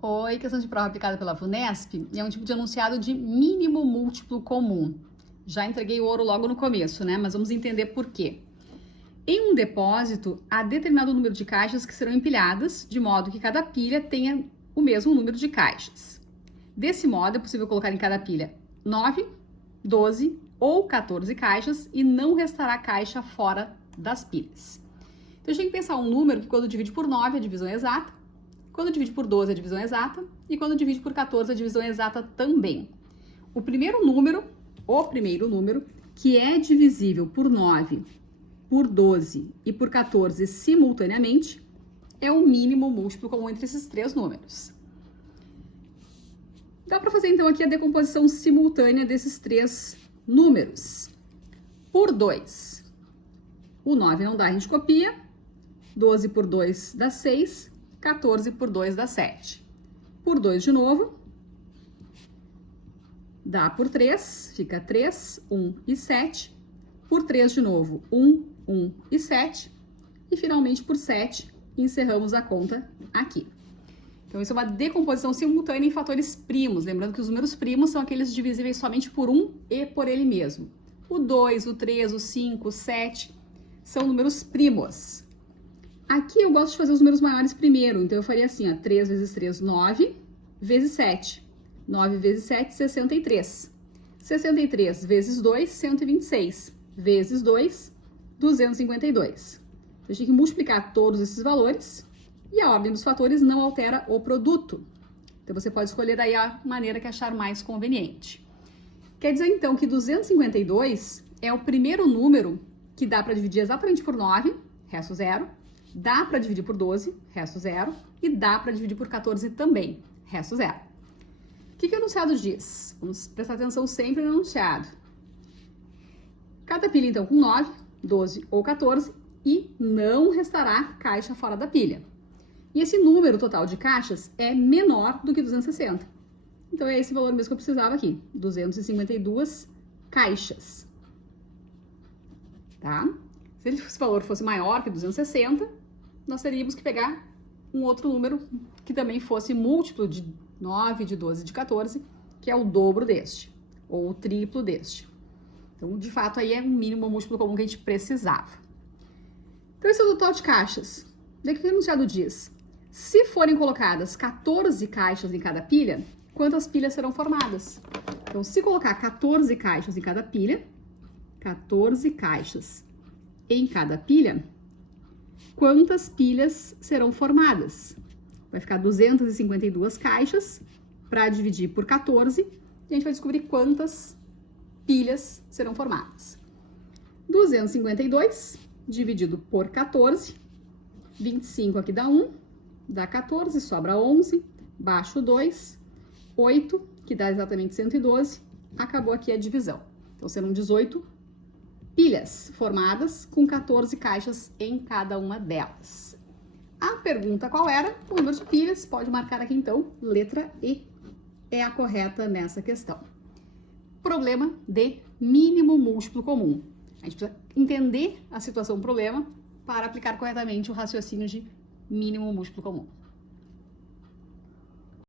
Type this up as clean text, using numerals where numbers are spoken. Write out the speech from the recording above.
Oi, questão de prova aplicada pela VUNESP é um tipo de enunciado de mínimo múltiplo comum. Já entreguei o ouro logo no começo, né? Mas vamos entender por quê. Em um depósito, há determinado número de caixas que serão empilhadas, de modo que cada pilha tenha o mesmo número de caixas. Desse modo, é possível colocar em cada pilha 9, 12 ou 14 caixas e não restará caixa fora das pilhas. Então, a gente tem que pensar um número que, quando divide por 9, a divisão é exata, quando divide por 12, a divisão é exata, e quando divide por 14, a divisão é exata também. O primeiro número, que é divisível por 9, por 12 e por 14 simultaneamente, é o mínimo múltiplo comum entre esses três números. Dá para fazer, então, aqui a decomposição simultânea desses três números. Por 2, o 9 não dá, a gente copia. 12 por 2 dá 6. 14 por 2 dá 7. Por 2 de novo, dá por 3, fica 3, 1 e 7. Por 3 de novo, 1, 1 e 7. E finalmente por 7, encerramos a conta aqui. Então, isso é uma decomposição simultânea em fatores primos. Lembrando que os números primos são aqueles divisíveis somente por 1 e por ele mesmo. O 2, o 3, o 5, o 7 são números primos. Aqui eu gosto de fazer os números maiores primeiro, então eu faria assim, ó, 3 vezes 3, 9, vezes 7. 9 vezes 7, 63. 63 vezes 2, 126. Vezes 2, 252. Então, a gente tem que multiplicar todos esses valores e a ordem dos fatores não altera o produto. Então, você pode escolher aí a maneira que achar mais conveniente. Quer dizer, então, que 252 é o primeiro número que dá para dividir exatamente por 9, resto 0. Dá para dividir por 12, resto 0, e dá para dividir por 14 também, resto 0. O que o enunciado diz? Vamos prestar atenção sempre no enunciado. Cada pilha, então, com 9, 12 ou 14, e não restará caixa fora da pilha. E esse número total de caixas é menor do que 260. Então, é esse valor mesmo que eu precisava aqui, 252 caixas. Tá? Se esse valor fosse maior que 260, nós teríamos que pegar um outro número que também fosse múltiplo de 9, de 12, de 14, que é o dobro deste, ou o triplo deste. Então, de fato, aí é um mínimo múltiplo comum que a gente precisava. Então, esse é o total de caixas. Daí o que o enunciado diz? Se forem colocadas 14 caixas em cada pilha, quantas pilhas serão formadas? Então, se colocar 14 caixas em cada pilha, 14 caixas em cada pilha, quantas pilhas serão formadas? Vai ficar 252 caixas para dividir por 14 e a gente vai descobrir quantas pilhas serão formadas. 252 dividido por 14, 25 aqui dá 1, dá 14, sobra 11, baixo 2, 8, que dá exatamente 112, acabou aqui a divisão. Então, serão 18 pilhas formadas com 14 caixas em cada uma delas. A pergunta qual era? O número de pilhas, pode marcar aqui então, letra E é a correta nessa questão. Problema de mínimo múltiplo comum. A gente precisa entender a situação problema para aplicar corretamente o raciocínio de mínimo múltiplo comum.